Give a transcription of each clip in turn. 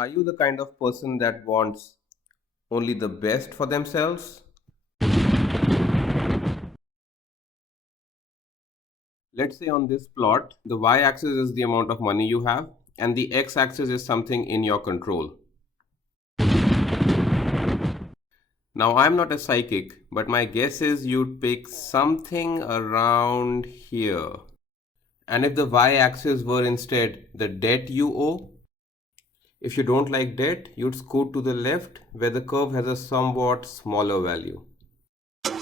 Are you the kind of person that wants only the best for themselves? Let's say on this plot, the y-axis is the amount of money you have and the x-axis is something in your control. Now, I'm not a psychic, but my guess is you'd pick something around here. And if the y-axis were instead the debt you owe, if you don't like debt, you'd scoot to the left where the curve has a somewhat smaller value. Now,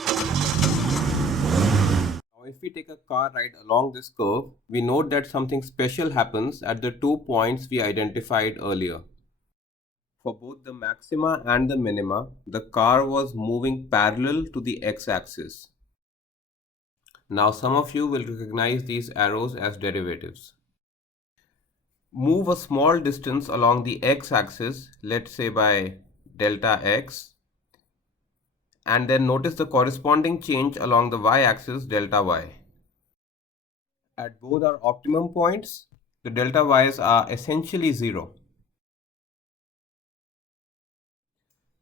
if we take a car ride along this curve, we note that something special happens at the 2 points we identified earlier. For both the maxima and the minima, the car was moving parallel to the x-axis. Now, some of you will recognize these arrows as derivatives. Move a small distance along the x-axis, let's say by delta x, and then notice the corresponding change along the y-axis, delta y. At both our optimum points, the delta y's are essentially zero.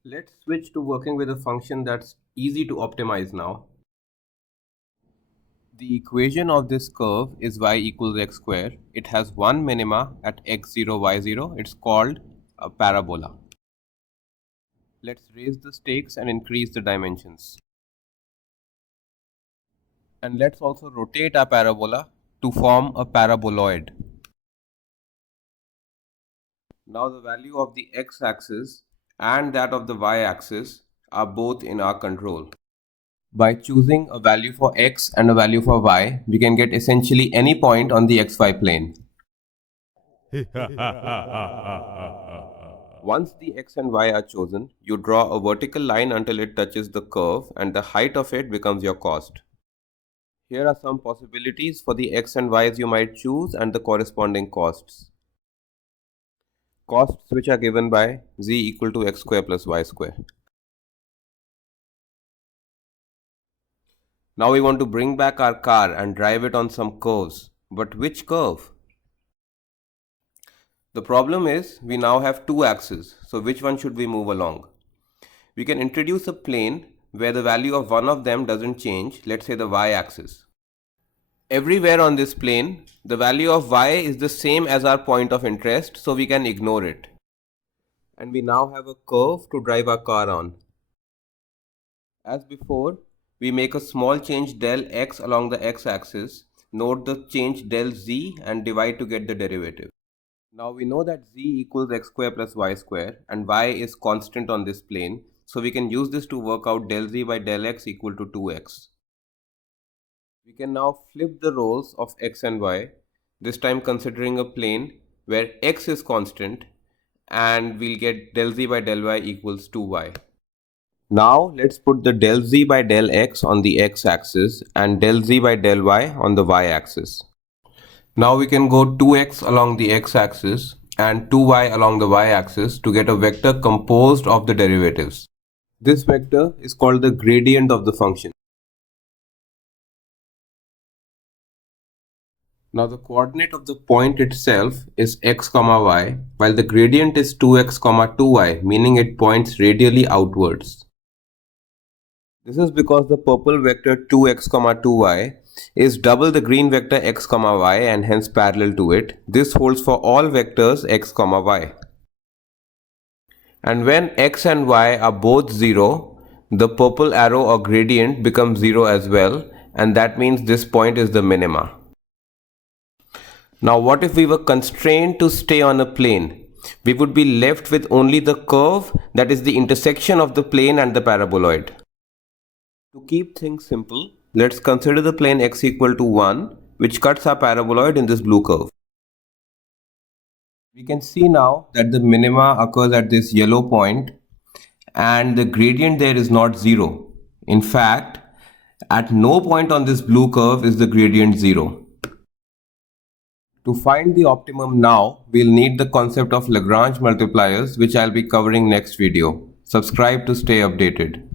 Let's switch to working with a function that's easy to optimize now. The equation of this curve is y equals x square. It has one minima at x0, y0. It's called a parabola. Let's raise the stakes and increase the dimensions. And let's also rotate our parabola to form a paraboloid. Now the value of the x-axis and that of the y-axis are both in our control. By choosing a value for x and a value for y, we can get essentially any point on the xy plane. Once the x and y are chosen, you draw a vertical line until it touches the curve and the height of it becomes your cost. Here are some possibilities for the x and y's you might choose and the corresponding costs. Costs which are given by z equal to x square plus y square. Now we want to bring back our car and drive it on some curves. But which curve? The problem is we now have two axes, so which one should we move along? We can introduce a plane where the value of one of them doesn't change, let's say the y-axis. Everywhere on this plane, the value of y is the same as our point of interest, so we can ignore it. And we now have a curve to drive our car on. As before, we make a small change del x along the x-axis, note the change del z and divide to get the derivative. Now we know that z equals x square plus y square and y is constant on this plane, so we can use this to work out del z by del x equal to 2x. We can now flip the roles of x and y, this time considering a plane where x is constant, and we'll get del z by del y equals 2y. Now let's put the del z by del x on the x-axis and del z by del y on the y-axis. Now we can go 2x along the x-axis and 2y along the y-axis to get a vector composed of the derivatives. This vector is called the gradient of the function. Now the coordinate of the point itself is x comma y, while the gradient is 2x comma 2y, meaning it points radially outwards. This is because the purple vector 2x comma 2y is double the green vector x comma y and hence parallel to it. This holds for all vectors x comma y. And when x and y are both 0, the purple arrow or gradient becomes 0 as well, and that means this point is the minima. Now what if we were constrained to stay on a plane? We would be left with only the curve, that is the intersection of the plane and the paraboloid. To keep things simple, let's consider the plane x equal to 1, which cuts our paraboloid in this blue curve. We can see now that the minima occurs at this yellow point and the gradient there is not 0. In fact, at no point on this blue curve is the gradient 0. To find the optimum now, we'll need the concept of Lagrange multipliers, which I'll be covering next video. Subscribe to stay updated.